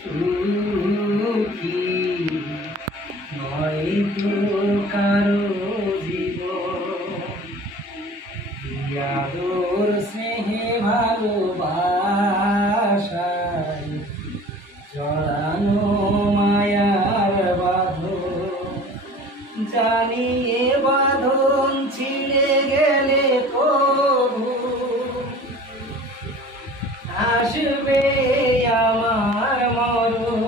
সুখী নয়তো কারো জীবন। আদর স্নেহে ভালোবাসায় জড়ানো মায়ার বাঁধন, জানিয়ে বাঁধন ছিঁড়ে গেলে কবু আসবে আমার মরণ।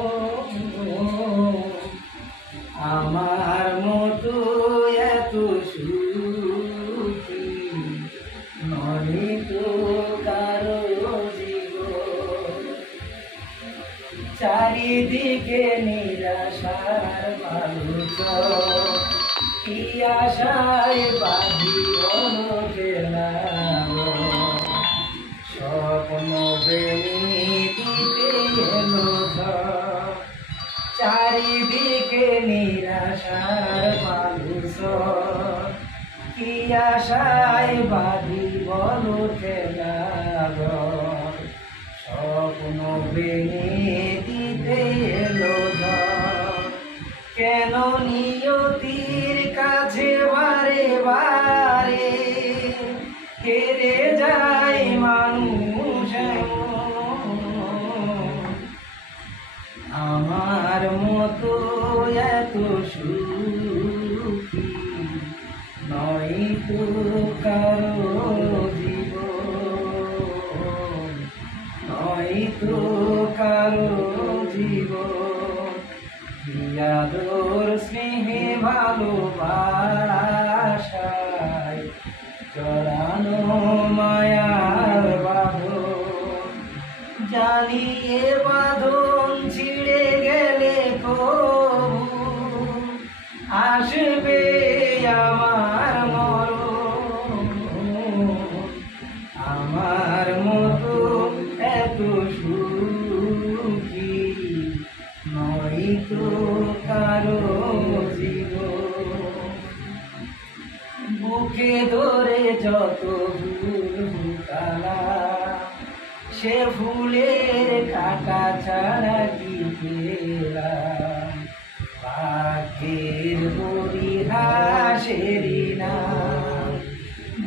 আমার মতো এত সুখী নয়তো কারো জীবন। চারিদিকে নিরাশার বালুচর, কি আশায় বাঁধিব স্বপ্ন বেনি দিতে এলো ঝড়। চারিদিকে নিরাশার বালুচর, কি আশায় বাঁধিব স্বপ্ন বেনি দিতে এলো ঝড়। কেন নিয়তির কাছে বারে বারে হেরে যায় মানুষ আমার মতো এত সুখী নয়তো কারো জীবন, নয়তো কারো জীবন। আদর স্নেহে ভালোবাসায় জড়ানো মায়ার বাঁধন, জানিয়ে বাঁধন ছিঁড়ে গেলে কবু আসবে আমার মরণ। আমার মতো এত সুখী নয়তো কারো জীবন। বুকে ধরে যত ফুল ফুটালাম, সে ফুলের কাঁটা ছাড়া কি পেলাম। ভাগ্যের পরিহাসেরই নাম,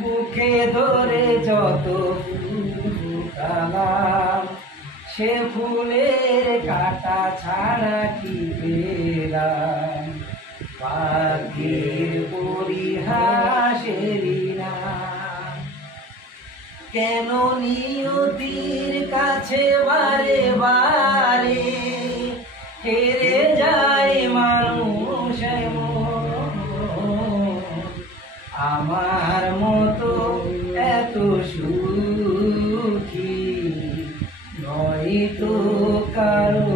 বুকে ধরে যত ফুল ফুটালাম, সে ফুলের কাঁটা ছাড়া কি পেলাম। ভাগ্যের পরিহাসেরই নাম। কেন নিয়তির কাছে বারে বারে হেরে যায় মানুষ আমার মতো এত সুখী নয়তো কারো